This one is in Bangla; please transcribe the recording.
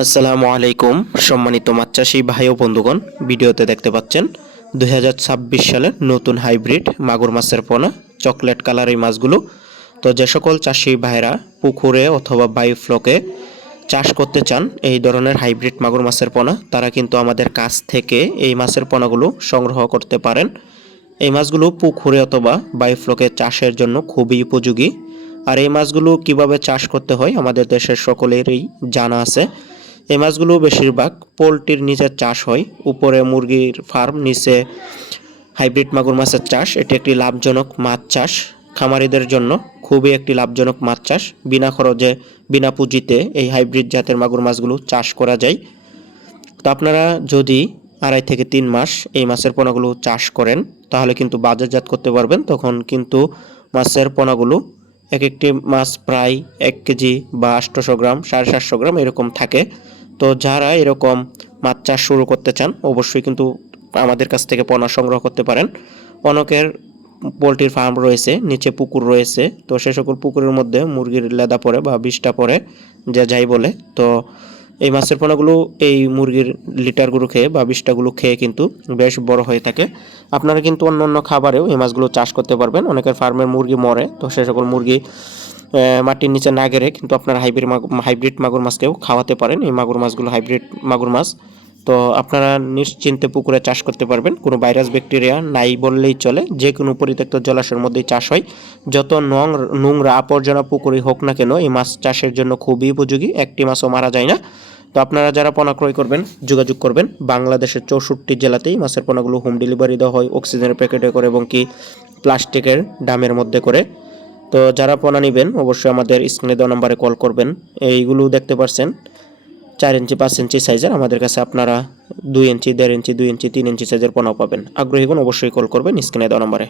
আসসালামু আলাইকুম সম্মানিত মাছ চাষী ভাই ও বন্ধুগণ, ভিডিওতে দেখতে পাচ্ছেন 2026 সালের নতুন হাইব্রিড মাগুর মাছের পোনা চকলেট কালার এই মাছগুলো। তো যে সকল চাষী ভাইরা পুকুরে অথবা বায়োফ্লকে চাষ করতে চান এই ধরনের হাইব্রিড মাগুর মাছের পোনা, তারা কিন্তু আমাদের কাছ থেকে এই মাছের পোনাগুলো সংগ্রহ করতে পারেন। এই মাছগুলো পুকুরে অথবা বায়োফ্লকে চাষের জন্য খুবই উপযোগী। আর এই মাছগুলো কিভাবে চাষ করতে হয় আমাদের দেশের সকলেরই জানা আছে। এই মাছগুলো বেশিরভাগ পোলট্রির নিচে চাষ হয়, উপরে মুরগির ফার্ম, নিচে হাইব্রিড মাগুর মাছের চাষ। এটি একটি লাভজনক মাছ চাষ, খামারিদের জন্য খুবই একটি লাভজনক মাছ চাষ। বিনা খরচে বিনা পুঁজিতে এই হাইব্রিড জাতের মাগুর মাছগুলো চাষ করা যায়। তো আপনারা যদি 2.5 থেকে 3 মাস এই মাছের পোনাগুলো চাষ করেন তাহলে কিন্তু বাজারজাত করতে পারবেন। তখন কিন্তু মাছের পোনাগুলো এক একটি মাছ প্রায় 1 কেজি বা 800 গ্রাম 750 গ্রাম এরকম থাকে। তো যারা এরকম মাছ চাষ শুরু করতে চান অবশ্যই কিন্তু আমাদের কাছ থেকে পোনা সংগ্রহ করতে পারেন। অনেকের পোলট্রির ফার্ম রয়েছে, নিচে পুকুর রয়েছে, তো সে সকল পুকুরের মধ্যে মুরগির লেদা পড়ে বা বিষটা পড়ে, যে যাই বলে। তো এই মাছের পোনাগুলো এই মুরগির লিটারগুলো খেয়ে বা বিষটাগুলো খেয়ে কিন্তু বেশ বড় হয়ে থাকে। আপনারা কিন্তু অন্য অন্য খাবারেও এই মাছগুলো চাষ করতে পারবেন। অনেকের ফার্মের মুরগি মরে, তো সে সকল মুরগি মাটির নিচে না গেড়ে কিন্তু আপনারা হাইব্রিড মাগুর মাছকেও খাওয়াতে পারেন। এই মাগুর মাছগুলো হাইব্রিড মাগুর মাছ। তো আপনারা নিশ্চিন্তে পুকুরে চাষ করতে পারবেন, কোনো ভাইরাস ব্যাকটেরিয়া নাই বললেই চলে। যে কোনো পরিত্যক্ত জলাশয়ের মধ্যেই চাষ হয়। যত নোংরা আবর্জনা পুকুরে হোক না কেন এই মাছ চাষের জন্য খুবই উপযোগী, একটি মাছও মারা যায় না। তো আপনারা যারা পোনা ক্রয় করবেন যোগাযোগ করবেন। বাংলাদেশের 64 জেলাতেই মাছের পোনাগুলো হোম ডেলিভারি দেওয়া হয়, অক্সিজেনের প্যাকেটে করে এবং কি প্লাস্টিকের ড্রামের মধ্যে করে। তো যারা পোনা নেবেন অবশ্যই আমাদের স্ক্রিনে দেওয়া নাম্বারে কল করবেন। এইগুলো দেখতে পাচ্ছেন 4 ইঞ্চি 5 ইঞ্চি সাইজের। আমাদের কাছে আপনারা 2 ইঞ্চি 1.5 ইঞ্চি 2 ইঞ্চি 3 ইঞ্চি সাইজের পোনাও পাবেন। আগ্রহী হন অবশ্যই কল করবেন স্ক্রিনে দেওয়া নাম্বারে।